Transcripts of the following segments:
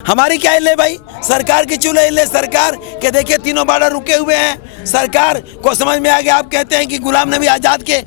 हमारी क्या ले भाई, सरकार की चूल्हे ले। सरकार के देखिए तीनों बॉर्डर रुके हुए हैं। सरकार को समझ में आ गया। आप कहते हैं कि गुलाम नबी आज़ाद के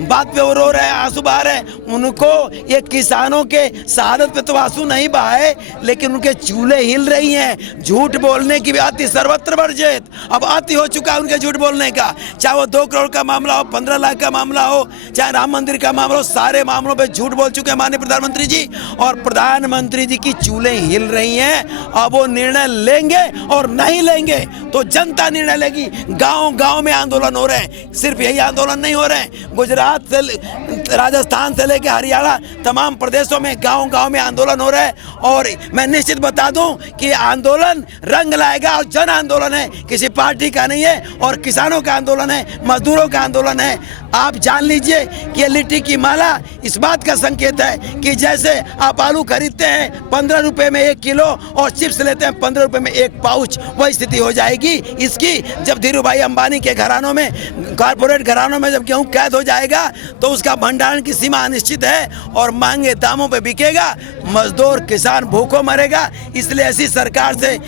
बात पे वो रो रहे हैं, आंसू बहा रहे हैं। उनको ये किसानों के शहादत पे तो आंसू नहीं बहाए, लेकिन उनके चूल्हे हिल रही हैं। झूठ बोलने की भी अति सर्वत्र वर्जित। अब अति हो चुका है उनके झूठ बोलने का। चाहे वो 2 करोड़ का मामला हो, 15 लाख का मामला हो, चाहे राम मंदिर का मामला हो, सारे मामलों पे झूठ बोल चुके हैं माननीय प्रधानमंत्री जी। और प्रधानमंत्री जी की चूल्हे हिल रही हैं। अब वो निर्णय लेंगे और नहीं लेंगे तो जनता निर्णय लेगी। गांव गांव में आंदोलन हो रहे हैं। सिर्फ यही आंदोलन नहीं हो रहे हैं, गुजरात से, राजस्थान से लेकर हरियाणा, तमाम प्रदेशों में गांव गांव में आंदोलन हो रहे हैं। और मैं निश्चित बता दूं कि आंदोलन रंग लाएगा और जन आंदोलन है, किसी पार्टी का नहीं है। और किसानों का आंदोलन है, मजदूरों का आंदोलन है। आप जान लीजिए कि ये लिट्टी की माला इस बात का संकेत है कि जैसे आप आलू खरीदते हैं 15 रुपए में 1 किलो और चिप्स लेते हैं 15 रुपए में 1 पाउच, वही स्थिति हो जाएगी इसकी। जब धीरू भाई अंबानी के घरानों में, कॉर्पोरेट घरानों में जब गेहूं कैद हो जाएगा तो उसका भंडारण की सीमा अनिश्चित है और महंगे दामों पे बिकेगा। मजदूर किसान भूखों मरेगा। इसलिए ऐसी सरकार से,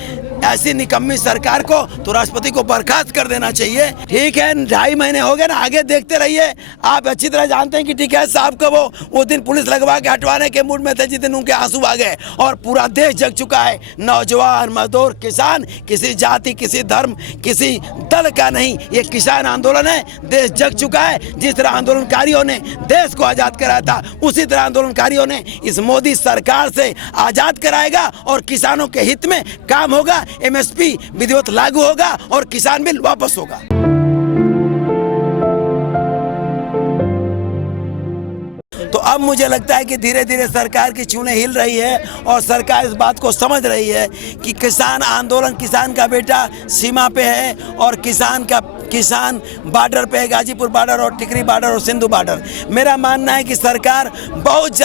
ऐसी निकम्मी सरकार को तो राष्ट्रपति को बर्खास्त कर देना चाहिए। ठीक है, 2.5 महीने हो गए ना, आगे देखते रहिए। आप अच्छी तरह जानते हैं कि टिकैत साहब को वो दिन पुलिस लगवा के हटवाने के मूड में थे जिस दिन उनके आंसू आ गए। और पूरा देश जग चुका है। नौजवान, मजदूर, किसान, किसी जाति, किसी धर्म, किसी दल का नहीं, ये किसान आंदोलन है। देश जग चुका है। जिस तरह आंदोलनकारियों ने देश को आज़ाद कराया था, उसी तरह आंदोलनकारियों ने इस मोदी सरकार से आज़ाद कराएगा और किसानों के हित में काम होगा। MSP विधिवत लागू होगा और किसान बिल वापस होगा। तो अब मुझे लगता है कि धीरे धीरे सरकार की चूल्हे हिल रही है और सरकार इस बात को समझ रही है कि किसान आंदोलन, किसान का बेटा सीमा पे है और किसान बॉर्डर पे है, गाजीपुर बॉर्डर और टिकरी बॉर्डर और सिंधु बॉर्डर। मेरा मानना है कि सरकार बहुत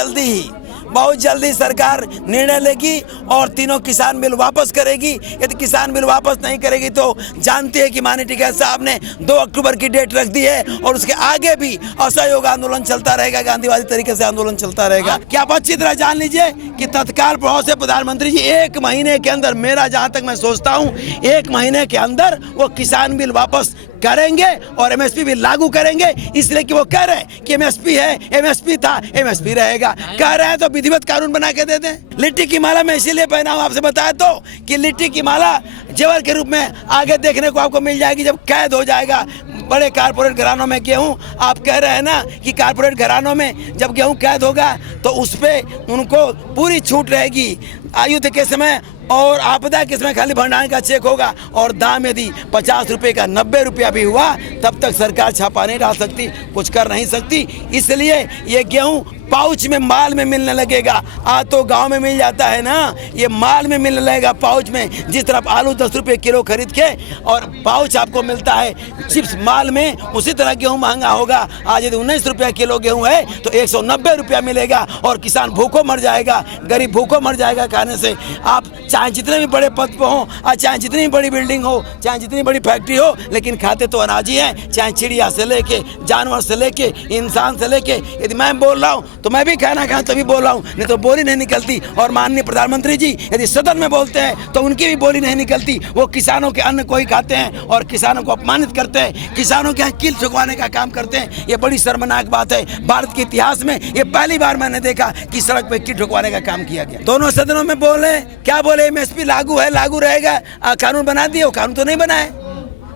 जल्दी सरकार निर्णय लेगी और तीनों किसान बिल वापस करेगी। यदि किसान बिल वापस नहीं करेगी तो जानते हैं कि माननीय टिकैत साहब ने 2 अक्टूबर की डेट रख दी है और उसके आगे भी असहयोग आंदोलन चलता रहेगा, गांधीवादी तरीके से आंदोलन चलता रहेगा। क्या आप अच्छी तरह जान लीजिए कि तत्काल प्रभाव से प्रधानमंत्री जी 1 महीने के अंदर, मेरा जहाँ तक मैं सोचता हूँ 1 महीने के अंदर वो किसान बिल वापस करेंगे और MSP भी लागू करेंगे। इसलिए कि वो कह रहे हैं कि MSP है, MSP था, MSP रहेगा। कह रहे हैं तो विधिवत कानून बना के दे दें। लिट्टी की माला मैं इसीलिए पहना हूं, आपसे बताया तो कि लिट्टी की माला जेवर के रूप में आगे देखने को आपको मिल जाएगी जब कैद हो जाएगा बड़े कारपोरेट घरानों में गेहूं। आप कह रहे हैं ना कि कारपोरेट घरानों में जब गेहूं कैद होगा तो उस पर उनको पूरी छूट रहेगी। आयुध के समय और आपदा के समय खाली भंडारण का चेक होगा और दाम यदि 50 रुपये का 90 रुपया भी हुआ तब तक सरकार छापा नहीं डाल सकती, कुछ कर नहीं सकती। इसलिए ये गेहूं पाउच में, माल में मिलने लगेगा। आज तो गांव में मिल जाता है ना, ये माल में मिलने लगेगा पाउच में। जिस तरह आलू 10 रुपये किलो खरीद के और पाउच आपको मिलता है चिप्स माल में, उसी तरह गेहूं महंगा होगा। आज यदि 19 रुपया किलो गेहूं है तो 190 रुपया मिलेगा और किसान भूखों मर जाएगा, गरीब भूखों मर जाएगा खाने से। आप चाहे जितने भी बड़े पद पर हो, चाहे जितनी बड़ी बिल्डिंग हो, चाहे जितनी बड़ी फैक्ट्री हो, लेकिन खाते तो अनाज ही हैं। चाहे चिड़िया से लेके, जानवर से लेके, इंसान से लेके। यदि मैं बोल रहा हूँ तो मैं भी खाना खाऊं तभी बोल रहा हूँ, नहीं तो बोली नहीं निकलती। और माननीय प्रधानमंत्री जी यदि सदन में बोलते हैं तो उनकी भी बोली नहीं निकलती। वो किसानों के अन्न को ही खाते हैं और किसानों को अपमानित करते हैं, किसानों के यहाँ कील ठुकवाने का काम करते हैं। ये बड़ी शर्मनाक बात है। भारत के इतिहास में ये पहली बार मैंने देखा कि सड़क पे कील ठुकवाने का काम किया गया। दोनों सदनों में बोले, क्या बोले, MSP लागू है, लागू रहेगा। कानून बना दिए, वो कानून तो नहीं बनाए,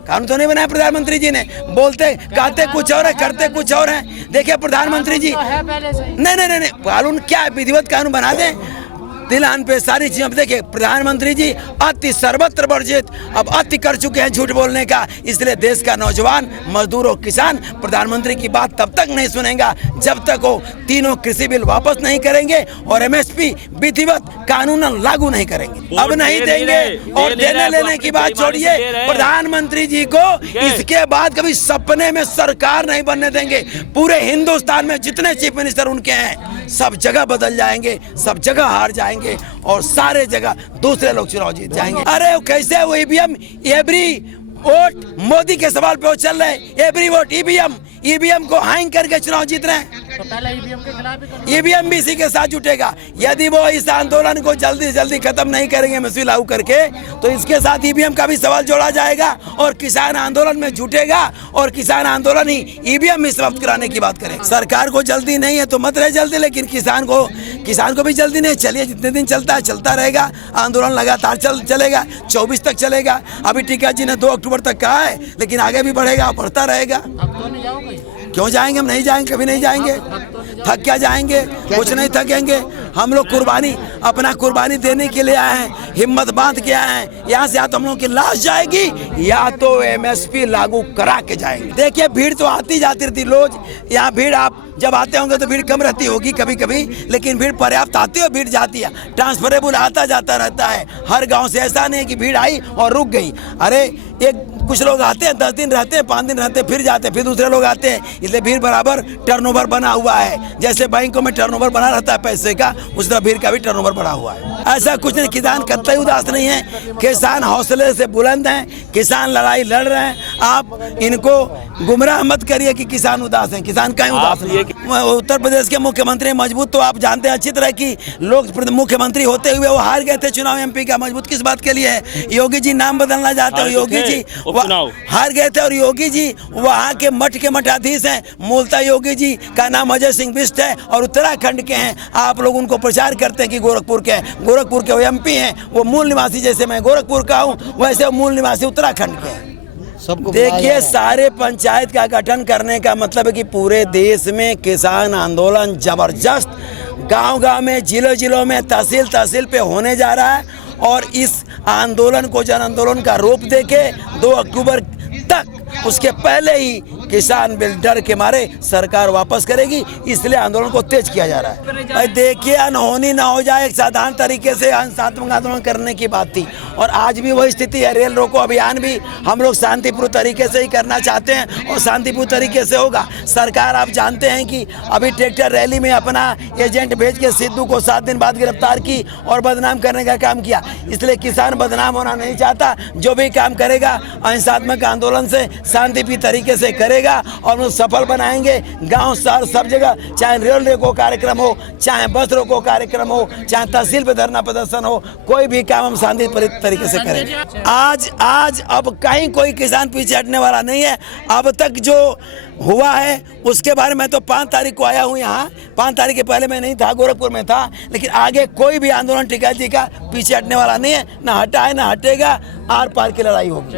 कानून तो नहीं बनाया प्रधानमंत्री जी ने। बोलते कहते कुछ और है, करते कुछ और है। देखिए प्रधानमंत्री जी, नहीं, कानून क्या है, विधिवत कानून बना दें। तिलहन पे सारी चीजें। देखिए प्रधानमंत्री जी अति सर्वत्र वर्जित, अब अति कर चुके हैं झूठ बोलने का। इसलिए देश का नौजवान, मजदूर और किसान प्रधानमंत्री की बात तब तक नहीं सुनेगा जब तक वो तीनों कृषि बिल वापस नहीं करेंगे और MSP विधिवत कानून लागू नहीं करेंगे। अब नहीं देंगे। और देने लेने की बात छोड़िए, प्रधानमंत्री जी को इसके बाद कभी सपने में सरकार नहीं बनने देंगे। पूरे हिंदुस्तान में जितने चीफ मिनिस्टर उनके हैं सब जगह बदल जाएंगे, सब जगह हार जाएंगे और सारे जगह दूसरे लोग चुनाव जीत जाएंगे। अरे कैसे वो EVM, एवरी वोट मोदी के सवाल पे वो चल रहे हैं। एवरी वोट EVM को हैंग करके चुनाव जीत रहे हैं। तो पहले ईवीएम के खिलाफ ही ईवीएम भी इसी के साथ जुटेगा। यदि वो इस आंदोलन को जल्दी से जल्दी खत्म नहीं करेंगे मसीह लागू करके, तो इसके साथ ईवीएम का भी सवाल जोड़ा जाएगा और किसान आंदोलन में जुटेगा और किसान आंदोलन ही ईवीएम में समाप्त कराने की बात करें। सरकार को जल्दी नहीं है तो मत रहे जल्दी, लेकिन किसान को भी जल्दी नहीं। चलिए, जितने दिन चलता है चलता रहेगा, आंदोलन लगातार चलेगा, 24 तक चलेगा। अभी टीका जी ने 2 अक्टूबर तक कहा है, लेकिन आगे भी बढ़ेगा, बढ़ता रहेगा। अब तो नहीं जाओगे? क्यों जाएंगे? हम नहीं जाएंगे, कभी नहीं जाएंगे। थक क्या जाएंगे? कुछ नहीं थकेंगे। हम लोग अपना कुर्बानी देने के लिए आए हैं, हिम्मत बांध के आए हैं। यहाँ से या तो हम लोगों की लाश जाएगी या तो एमएसपी लागू करा के जाएंगे। देखिए, भीड़ तो आती जाती रहती रोज। यहाँ भीड़ आप जब आते होंगे तो भीड़ कम रहती होगी कभी कभी, लेकिन भीड़ पर्याप्त आती है, भीड़ जाती है, ट्रांसफरेबल आता जाता रहता है। हर गांव से ऐसा नहीं कि भीड़ आई और रुक गई। अरे कुछ लोग आते हैं, 10 दिन रहते हैं, 5 दिन रहते हैं, फिर जाते हैं, फिर दूसरे लोग आते हैं। इसलिए भीड़ बराबर टर्नओवर बना हुआ है। जैसे बैंकों में टर्नओवर बना रहता है पैसे का, उस तरह भीड़ का भी टर्नओवर बना हुआ है। ऐसा कुछ नहीं, किसान कतई उदास नहीं है। किसान हौसले से बुलंद हैं, किसान लड़ाई लड़ रहे हैं। आप इनको गुमराह मत करिए कि किसान उदास हैं। किसान कहीं उदास नहीं है। उत्तर प्रदेश के मुख्यमंत्री मजबूत, तो आप जानते हैं अच्छी तरह की, लोग मुख्यमंत्री होते हुए वो हार गए थे चुनाव। एमपी का मजबूत किस बात के लिए है? योगी जी नाम बदलना चाहते हो, योगी जी हार गए थे। और योगी जी वहाँ के मठ के मठाधीश हैं। मूलतः योगी जी का नाम अजय सिंह बिष्ट है और उत्तराखंड के हैं। आप लोग उनको प्रचार करते हैं कि गोरखपुर के हैं। गोरखपुर के वो एमपी हैं, वो मूल निवासी, जैसे मैं गोरखपुर का हूँ वैसे वो मूल निवासी उत्तराखंड के हैं। देखिए, सारे पंचायत का गठन करने का मतलब है कि पूरे देश में किसान आंदोलन जबरदस्त गांव-गांव में, जिलों में, तहसील पे होने जा रहा है। और इस आंदोलन को जन आंदोलन का रूप देके 2 अक्टूबर तक, उसके पहले ही किसान बिल डर के मारे सरकार वापस करेगी, इसलिए आंदोलन को तेज किया जा रहा है। भाई देखिए, अनहोनी ना हो जाए, एक साधारण तरीके से हिंसात्मक आंदोलन करने की बात थी और आज भी वही स्थिति है। रेल रोको अभियान भी हम लोग शांतिपूर्ण तरीके से ही करना चाहते हैं और शांतिपूर्ण तरीके से होगा। सरकार, आप जानते हैं कि अभी ट्रैक्टर रैली में अपना एजेंट भेज के सिद्धू को 7 दिन बाद गिरफ्तार की और बदनाम करने का काम किया। इसलिए किसान बदनाम होना नहीं चाहता। जो भी काम करेगा अहिंसात्मक आंदोलन से शांतिपूर्ण तरीके से करेगा और उन्हें सफल बनाएंगे। गांव शहर सब जगह, चाहे रेल रोको कार्यक्रम हो, चाहे बस रोको कार्यक्रम हो, चाहे तहसील पे धरना प्रदर्शन हो, कोई भी काम हम शांतिपूर्ण तरीके से करेंगे। आज अब कहीं कोई किसान पीछे हटने वाला नहीं है। अब तक जो हुआ है उसके बारे में तो 5 तारीख को आया हूँ यहाँ। 5 तारीख के पहले मैं नहीं था, गोरखपुर में था। लेकिन आगे कोई भी आंदोलन टीका जी का पीछे हटने वाला नहीं है, ना हटा है ना हटेगा। आर पार की लड़ाई होगी।